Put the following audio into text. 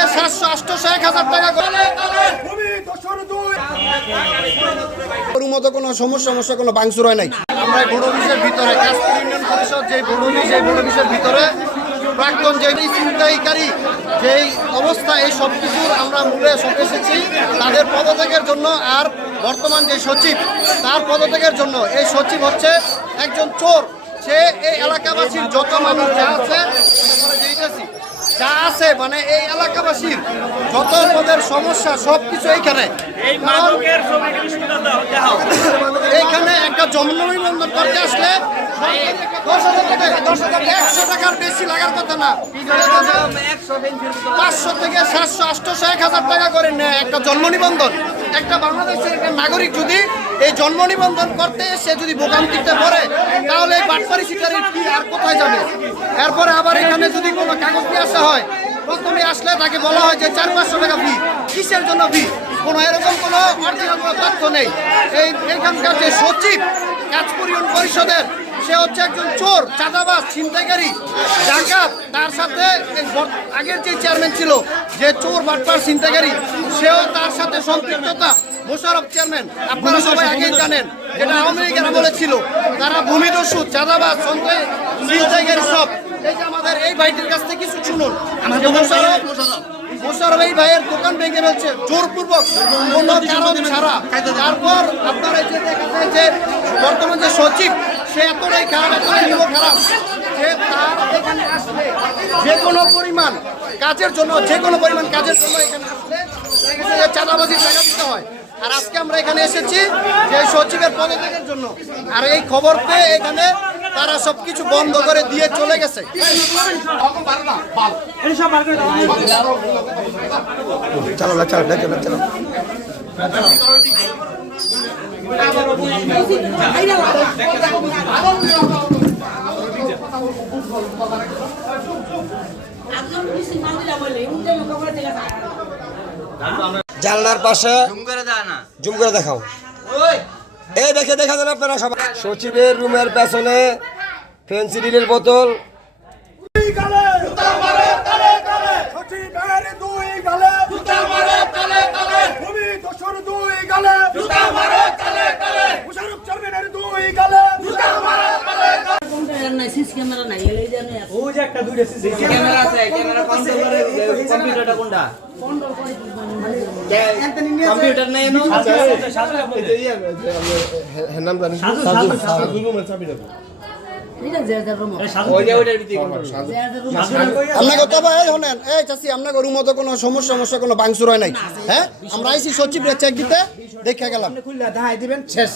থেকে 700, 800, 1000 টাকা মতো কোনো সমস্যা কোনো বাংসুর হয় নাই। আমরা বড় অফিসের ভিতরে কাশপুর ইউনিয়ন পরিষদ যে বড় অফিস, এই বড় অফিসের ভিতরে প্রাক্তন যে ছিনতাইকারী যেই অবস্থা, এই সব কিছুর আমরা মূলে সব এসেছি তাদের পদত্যাগের জন্য। আর বর্তমান যে সচিব, তার পদত্যাগের জন্য। এই সচিব হচ্ছে একজন চোর। সে এই এলাকাবাসীর যত মানুষ যা আছে মানে এই এলাকাবাসীর যত পদের সমস্যা সব কিছু এইখানে। এইখানে একটা জন্ম নিবন্ধন করতে আসলে 100 টাকার বেশি লাগার কথা না, 500 থেকে 700, 800, 1000 টাকা করে নেয় একটা জন্ম নিবন্ধন। একটা বাংলাদেশের একটা নাগরিক যদি এই জন্ম নিবন্ধন করতে সে যদি ভোগান্তিতে পড়ে, তাহলে এই বাটপারি সিটারির কি আর কোথায় যাবে? এরপরে আবার এখানে যদি কোনো কাগজ নিয়ে আসা হয়, প্রথমে আসলে তাকে বলা হয় যে 400-500 টাকা ফি। কিসের জন্য ফি? কোনো এরকম কোনো অরিজিনাল কোনো তথ্য নেই। এইখানকার যে সচিব কাশপুর ইউনিয়ন পরিষদের, সে হচ্ছে একজন চোর, চাঁদাবাজ, ছিনতাইকারী, ডাকাত। তার সাথে আগের যে চেয়ারম্যান ছিল যে চোর, বাটপার, ছিনতাইকারী, সেও তার সাথে সম্পৃক্ততা। মোশাররফ চেয়ারম্যান আপনারা সবাই আগেই জানেন, যেটা আওয়ামী লীগের আমলে ছিল। তারা ভূমিদস্যু, চাঁদাবাজ, ছিনতাইকারী সব। এই যে আমাদের এই ভাইটির কাছ থেকে কিছু শুনুন। মোশাররফ এই ভাইয়ের দোকান ভেঙে ফেলছে জোরপূর্বক, কোনো কারণ ছাড়া। তারপর আপনারা যে দেখা যায় যে বর্তমান যে সচিব, সে এতটাই খারাপ, এতটাই নিব খারাপ যে তার এখানে আসলে যে কোনো পরিমাণ কাজের জন্য এখানে আসলে চাঁদাবাজির টাকা দিতে হয়। আর আজকে আমরা এখানে এসেছি যে সচিবের পদত্যাগের জন্য। আর এই খবর পেয়ে এখানে তারা সবকিছু বন্ধ করে দিয়ে চলে গেছে। জানলার পাশে জুম করে দেখাও। এই দেখা যান আপনারা সবাই। সচিবের রুমের পেছনে ফেন্সিডিলের বোতল। ক্যামেরা নাই, ওই যে একটা দুইটা সিসি ক্যামেরা আছে। ক্যামেরা কন্ট্রোল করে কম্পিউটারটা কোনটা? কম্পিউটার নাই এনো। আচ্ছা হ্যাঁ নাম জানি সাজু রুমের চাবি দাও। আপনার রুম মতো কোনো সমস্যা কোনো বাংসুর হয় নাই। হ্যাঁ, আমরা আইসি সচিব চেক দিতে, দেখে গেলাম। দিবেন শেষ।